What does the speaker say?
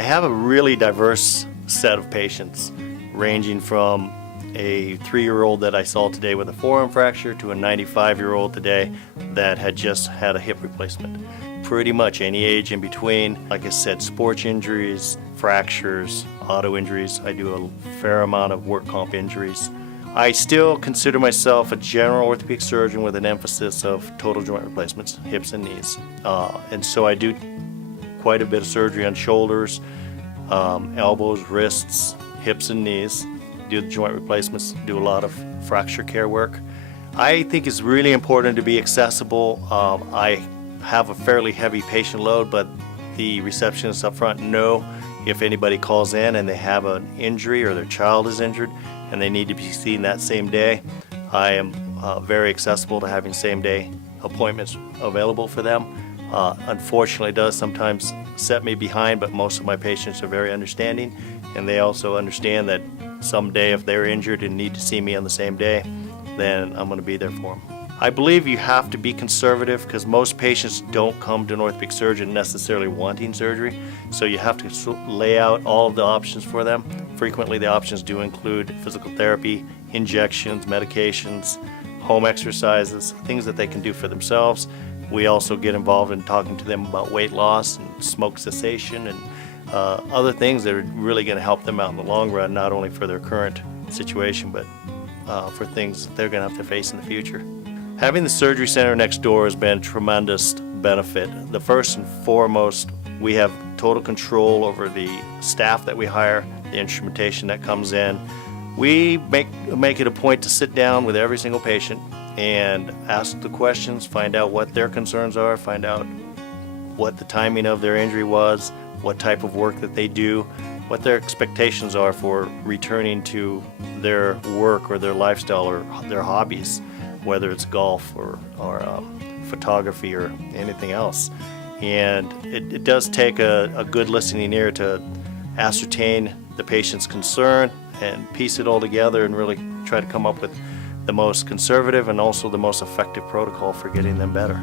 I have a really diverse set of patients, ranging from a 3-year-old that I saw today with a forearm fracture to a 95-year-old today that had just had a hip replacement. Pretty much any age in between. Like I said, sports injuries, fractures, auto injuries. I do a fair amount of work comp injuries. I still consider myself a general orthopedic surgeon with an emphasis of total joint replacements, hips and knees. And so I do quite a bit of surgery on shoulders, elbows, wrists, hips and knees. Do the joint replacements, do a lot of fracture care work. I think it's really important to be accessible. I have a fairly heavy patient load, but the receptionists up front know if anybody calls in and they have an injury or their child is injured and they need to be seen that same day. I am very accessible to having same-day appointments available for them. Unfortunately, it does sometimes set me behind, but most of my patients are very understanding, and they also understand that someday if they're injured and need to see me on the same day, then I'm going to be there for them. I believe you have to be conservative because most patients don't come to an orthopedic surgeon necessarily wanting surgery, so you have to lay out all of the options for them. Frequently the options do include physical therapy, injections, medications, home exercises, things that they can do for themselves. We also get involved in talking to them about weight loss and smoke cessation and other things that are really going to help them out in the long run, not only for their current situation, but for things that they're going to have to face in the future. Having the surgery center next door has been a tremendous benefit. The first and foremost, we have total control over the staff that we hire, the instrumentation that comes in. We make it a point to sit down with every single patient and ask the questions, find out what their concerns are, find out what the timing of their injury was, what type of work that they do, what their expectations are for returning to their work or their lifestyle or their hobbies, whether it's golf or photography or anything else. And it does take a good listening ear to ascertain the patient's concern and piece it all together and really try to come up with the most conservative and also the most effective protocol for getting them better.